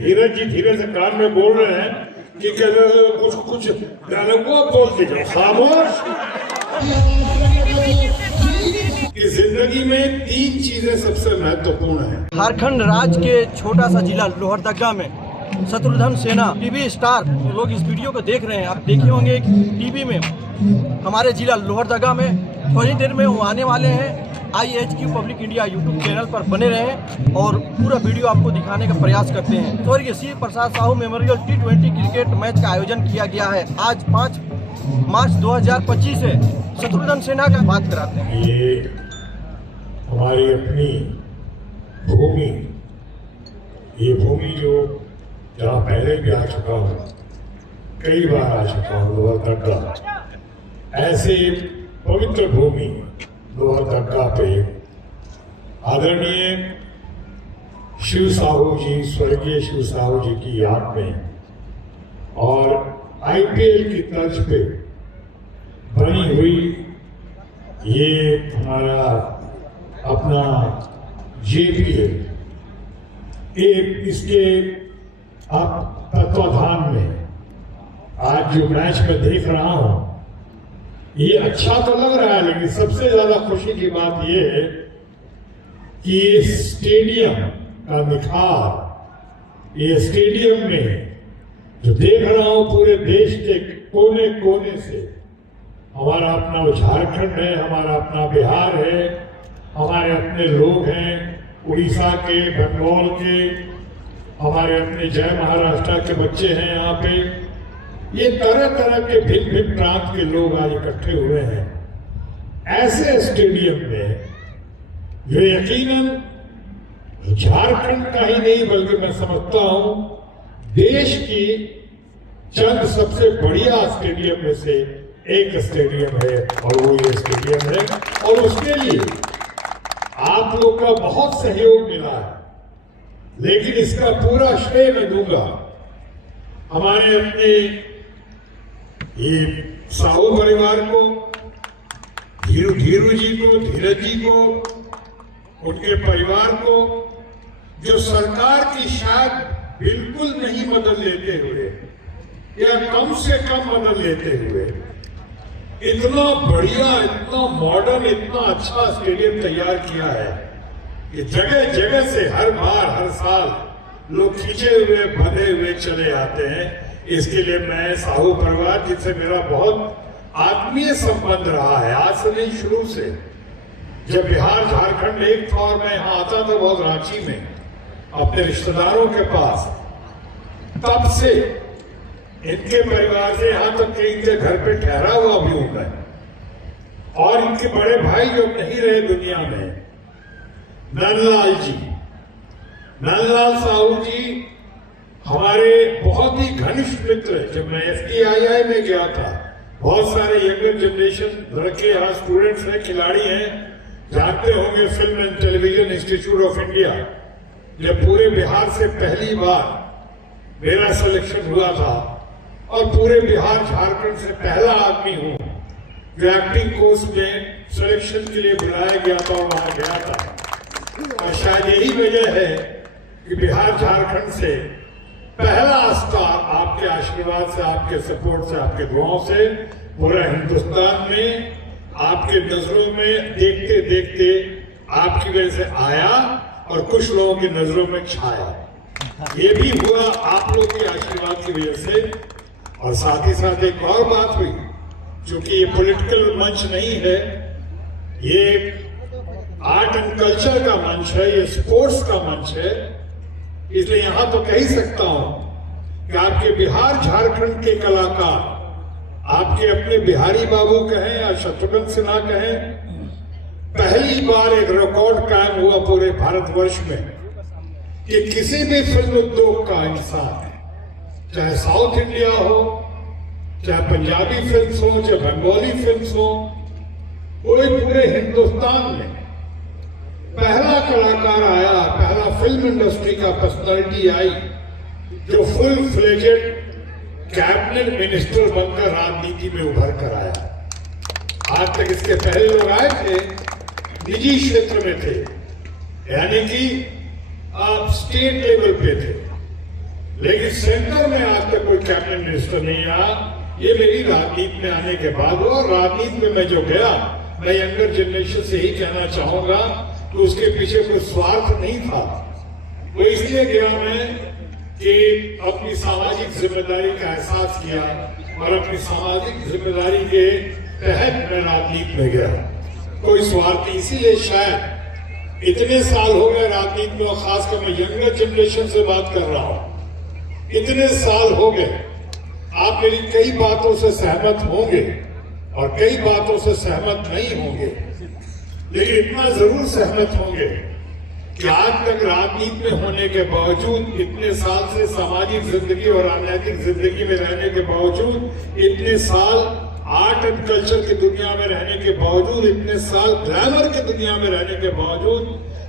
धीरज जी धीरे से कान में बोल रहे हैं कि कुछ कुछ डायलॉग बोल दीजिए। खामोश। कि जिंदगी में 3 चीजें सबसे महत्वपूर्ण है। झारखंड राज्य के छोटा सा जिला लोहरदगा में शत्रुघ्न सिन्हा टीवी स्टार लोग इस वीडियो को देख रहे हैं। आप देखे होंगे टीवी में हमारे जिला लोहरदगा में थोड़ी देर में वो आने वाले हैं। IHQ public India YouTube channel पर बने रहें और पूरा वीडियो आपको दिखाने का प्रयास करते हैं। स्वर्गीय Shiv Prasad Sahu memorial T20 cricket match का आयोजन किया गया है। आज 5 मार्च 2025 से शत्रुघ्न सिन्हा का बात कराते हैं। ये हमारी अपनी भूमि, ये भूमि जो जहाँ पहले भी आ चुका हूँ, कई बार आ चुका हूँ, लोहरदगा ऐसे पवित्र भूमि लोहरदगा पे आदरणीय शिव साहू जी, स्वर्गीय शिव साहू जी की याद में और IPL की तर्ज पे बनी हुई ये हमारा अपना JPL, इसके आप तत्वाधान में आज जो मैच में देख रहा हूं, ये अच्छा तो लग रहा है, लेकिन सबसे ज्यादा खुशी की बात ये है कि ये स्टेडियम का निखार, ये स्टेडियम में जो देख रहा हूं पूरे देश के कोने कोने से, हमारा अपना वो झारखंड है, हमारा अपना बिहार है, हमारे अपने लोग हैं उड़ीसा के, बंगाल के, हमारे अपने जय महाराष्ट्र के बच्चे हैं यहाँ पे। ये तरह तरह के भिन्न भिन्न प्रांत के लोग आज इकट्ठे हुए हैं ऐसे स्टेडियम में, जो यकीनन झारखंड का ही नहीं बल्कि मैं समझता हूं देश की चंद सबसे बढ़िया स्टेडियम में से एक स्टेडियम है, और वो ये स्टेडियम है। और उसके लिए आप लोग का बहुत सहयोग मिला है, लेकिन इसका पूरा श्रेय मैं दूंगा हमारे अपने ये साहू परिवार को, धीरू जी को, धीरज जी को, उनके परिवार को, जो सरकार की शायद बिल्कुल नहीं मदद लेते हुए या कम से कम मदद लेते हुए इतना बढ़िया, इतना मॉडर्न, इतना अच्छा स्टेडियम तैयार किया है कि जगह जगह से हर बार हर साल लोग खींचे हुए बंधे हुए चले आते हैं। इसके लिए मैं साहू परिवार, जिससे मेरा बहुत आत्मीय संबंध रहा है आज से नहीं, शुरू से, जब बिहार झारखंड एक था और मैं यहाँ आता था बहुत रांची में अपने रिश्तेदारों के पास, तब से इनके परिवार से यहाँ तक कि इनके घर पे ठहरा हुआ भी हूं मैं। और इनके बड़े भाई जो नहीं रहे दुनिया में, नंदलाल जी, नंदलाल साहू जी हमारे बहुत ही घनिष्ठ मित्र। जब मैं FTII में गया था, बहुत सारे यंगर जनरेशन लड़के यहाँ स्टूडेंट्स हैं, खिलाड़ी हैं, जानते होंगे film and television institute of India, जब पूरे बिहार से पहली बार मेरा सिलेक्शन हुआ था, और पूरे बिहार झारखंड से पहला आदमी हूं जो एक्टिंग कोर्स में सिलेक्शन के लिए बुलाया गया था और वहां गया था। और शायद यही वजह है कि बिहार झारखंड से पहला स्टार आपके आशीर्वाद से, आपके सपोर्ट से, आपके दुआओं से पूरा हिंदुस्तान में आपके नजरों में देखते देखते आपकी वजह से आया और कुछ लोगों की नजरों में छाया। ये भी हुआ आप लोग के आशीर्वाद की वजह से। और साथ ही साथ एक और बात हुई, क्योंकि ये पॉलिटिकल मंच नहीं है, ये आर्ट एंड कल्चर का मंच है, ये स्पोर्ट्स का मंच है, इसलिए यहां तो कह ही सकता हूं कि आपके बिहार झारखंड के कलाकार, आपके अपने बिहारी बाबू कहें या शत्रुघ्न सिन्हा कहें, पहली बार एक रिकॉर्ड कायम हुआ पूरे भारतवर्ष में कि किसी भी फिल्म उद्योग का इंसान, चाहे साउथ इंडिया हो, चाहे पंजाबी फिल्म्स हो, चाहे बंगाली फिल्म्स हो, कोई पूरे हिंदुस्तान में पहला कलाकार आया, पहला फिल्म इंडस्ट्री का पर्सनालिटी आई जो फुल फ्लेजेड कैबिनेट मिनिस्टर बनकर राजनीति में उभर कर आया। आज तक इसके पहले लोग आए थे, निजी क्षेत्र में थे, यानी कि आप स्टेट लेवल पे थे, लेकिन सेंटर में आज तक कोई कैबिनेट मिनिस्टर नहीं आया। ये मेरी राजनीति में आने के बाद हुआ। और राजनीति में मैं जो गया, मैं यंगर जनरेशन से ही कहना चाहूंगा कि उसके पीछे कोई स्वार्थ नहीं था। वो इसलिए गया मैं कि अपनी सामाजिक जिम्मेदारी का एहसास किया और अपनी सामाजिक जिम्मेदारी के तहत मैं राजनीति में गया। कोई स्वार्थ नहीं। इसीलिए शायद इतने साल हो गए राजनीति में, और खासकर मैं यंगर जनरेशन से बात कर रहा हूं, इतने साल हो गए, आप मेरी कई बातों से सहमत होंगे और कई बातों से सहमत नहीं होंगे, लेकिन इतना जरूर सहमत होंगे कि आज तक राजनीति में होने के बावजूद, इतने साल से सामाजिक जिंदगी और राजनीतिक जिंदगी में रहने के बावजूद, इतने साल आर्ट एंड कल्चर की दुनिया में रहने के बावजूद, इतने साल ग्लैमर की दुनिया में रहने के बावजूद,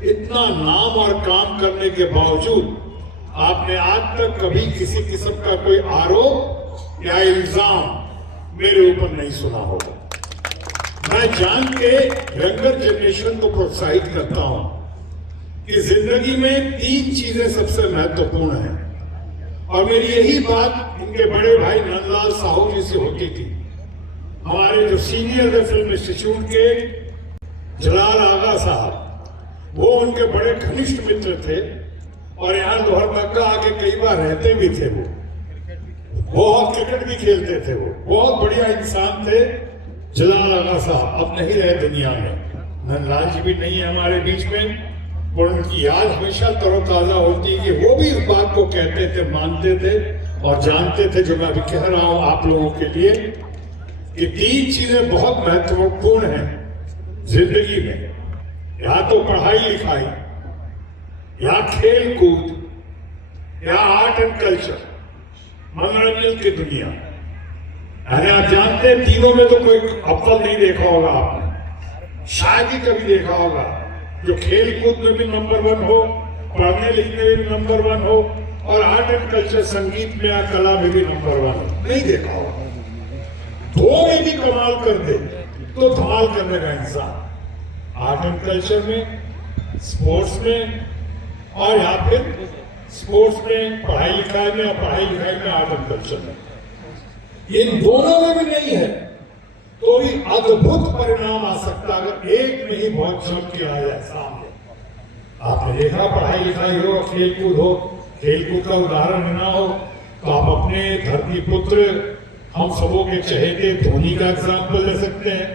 इतना नाम और काम करने के बावजूद आपने आज तक कभी किसी किस्म का कोई आरोप या इल्जाम मेरे ऊपर नहीं सुना होगा। मैं जान के यंगर जनरेशन को प्रोत्साहित करता हूं कि जिंदगी में 3 चीजें सबसे महत्वपूर्ण हैं, और मेरी यही बात इनके बड़े भाई नंदलाल साहू जी से होती थी। हमारे जो सीनियर थे फिल्म इंस्टीट्यूट के जलाल आगा साहब, वो उनके बड़े घनिष्ठ मित्र थे और यहाँ लोहरदगा आके कई बार रहते भी थे। वो बहुत क्रिकेट भी खेलते थे। वो बहुत बढ़िया इंसान थे जलाल आगा साहब। अब नहीं रहे दुनिया में, नंदलाल जी भी नहीं है हमारे बीच में, पर उनकी याद हमेशा तरोताजा होती है कि वो भी इस बात को कहते थे, मानते थे और जानते थे, जो मैं अभी कह रहा हूं आप लोगों के लिए, कि 3 चीजें बहुत महत्वपूर्ण हैं जिंदगी में, या तो पढ़ाई लिखाई, या खेल कूद, या आर्ट एंड कल्चर, मनोरंजन की दुनिया। अरे आप जानते हैं तीनों में तो कोई अव्वल नहीं देखा होगा आपने, शायद ही कभी देखा होगा जो खेल कूद में भी नंबर 1 हो, पढ़ने लिखने में भी नंबर 1 हो, और आर्ट एंड कल्चर संगीत में या कला में भी नंबर 1 हो। नहीं देखा होगा। 2 में भी कमाल कर दे तो धमाल करने का इंसान, आर्ट एंड कल्चर में, स्पोर्ट्स में, और या फिर स्पोर्ट्स में, पढ़ाई लिखाई में, और पढ़ाई लिखाई में आर्ट एंड कल्चर में। इन दोनों में भी नहीं है तो भी अद्भुत परिणाम आ सकता अगर एक में ही बहुत जम के आ जाए सामने। आपने देखा पढ़ाई लिखाई हो, खेल कूद हो, खेल कूद का उदाहरण ना हो तो आप अपने धरती पुत्र, हम सबों के चहेते धोनी का एग्जाम्पल ले सकते हैं।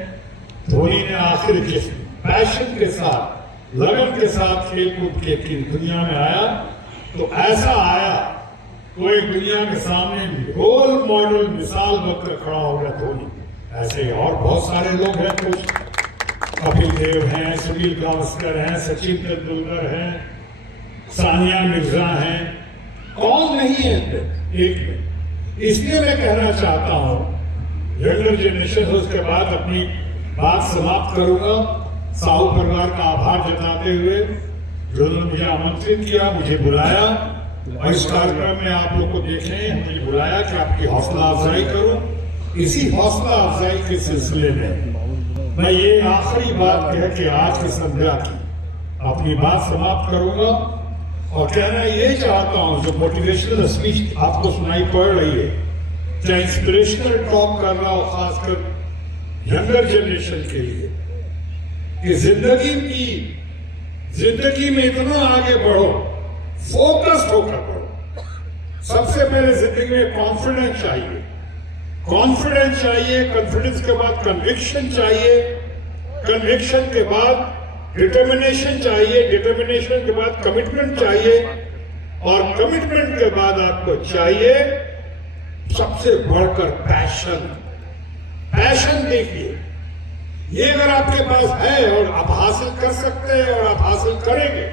धोनी ने आखिर किस पैशन के साथ, लगन के साथ खेल कूद के दुनिया में आया, तो ऐसा आया तो एक दुनिया के सामने रोल मॉडल मिसाल बनकर खड़ा हो गया धोनी। ऐसे और बहुत सारे लोग हैं, कुछ कपिल देव हैं, सुनील गावस्कर हैं, सचिन तेंदुलकर हैं, सानिया मिर्जा हैं, कौन नहीं है एक में। इसलिए मैं कहना चाहता हूं यंगर जनरेशन, उसके बाद अपनी बात समाप्त करूंगा साहू परिवार का आभार जताते हुए, जिन्होंने मुझे आमंत्रित किया, मुझे बुलाया और इस कार्यक्रम में आप लोग को देखें, मुझे बुलाया कि आपकी हौसला अफजाई करूं। इसी हौसला अफजाई के सिलसिले में मैं ये आखिरी बात कह के आज की संध्या की अपनी बात समाप्त करूंगा और कहना ये चाहता हूं, जो मोटिवेशनल स्पीच आपको सुनाई पड़ रही है, चाहे इंस्पिरेशनल टॉक कर रहा हो खासकर यंगर जनरेशन के लिए, कि जिंदगी में इतना आगे बढ़ो, फोकस्ड होकर बढ़ो। सबसे पहले जिंदगी में कॉन्फिडेंस चाहिए, कॉन्फिडेंस चाहिए, कॉन्फिडेंस के बाद कन्विक्शन चाहिए, कन्विक्शन के बाद डिटर्मिनेशन चाहिए, डिटर्मिनेशन के बाद कमिटमेंट चाहिए, और कमिटमेंट के बाद आपको चाहिए सबसे बढ़कर पैशन। पैशन देखिए, ये अगर आपके पास है और आप हासिल कर सकते हैं और आप हासिल करेंगे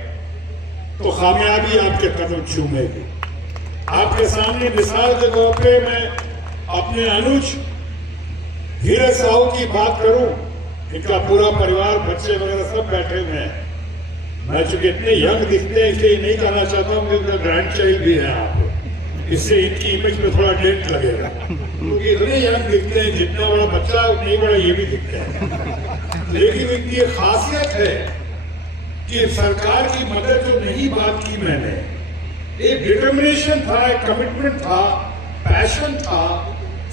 तो कामयाबी आपके कदम चूमेगी। आपके सामने मिसाल के तौर पे मैं अपने अनुज धीरज साहू की बात करूं, इनका पूरा परिवार, बच्चे वगैरह सब बैठे हुए हैं। मैं चूंकि इतने यंग दिखते हैं इसलिए नहीं कहना चाहता हूं कि उनका ग्रैंड चाइल्ड भी है आप, इससे इनकी इमेज में थोड़ा डेंट लगेगा, क्योंकि इतने यंग दिखते हैं, जितना बड़ा बच्चा उतना ही बड़ा ये भी दिखता है। लेकिन इनकी खासियत है कि सरकार की मदद जो नहीं बात की मैंने, एक डिटर्मिनेशन था, एक कमिटमेंट था, पैशन था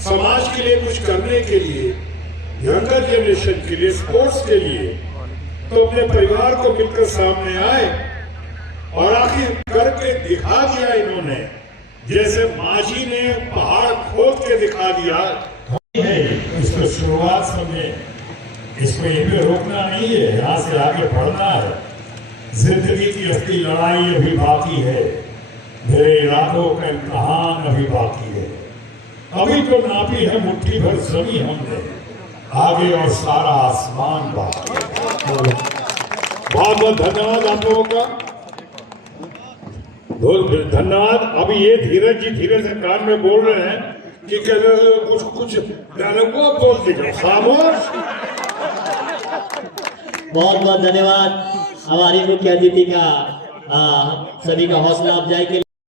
समाज के लिए कुछ करने के लिए, यंगर जनरेशन के लिए, स्पोर्ट्स के लिए। तो अपने परिवार को मिलकर सामने आए और आखिर करके दिखा दिया इन्होंने, जैसे माझी ने पहाड़ खोद के दिखा दिया है। इसको शुरुआत समझे, इसको यहीं पे रोकना नहीं है, यहाँ से आगे बढ़ना है। जिंदगी की असली लड़ाई अभी बाकी है, मेरे इरादों का इम्तहान अभी बाकी है। अभी तो नापी है मुट्ठी भर जमीन हमने, आगे और सारा आसमान बाकी है। बहुत बहुत धन्यवाद आप लोगों का, बहुत धन्यवाद। अभी ये धीरज जी धीरे से कान में बोल रहे हैं कि कुछ कुछ डायलॉग बोल दीजिए, खामोश। बहुत बहुत धन्यवाद हमारी मुख्य अतिथि का सभी का हौसला अफजाई के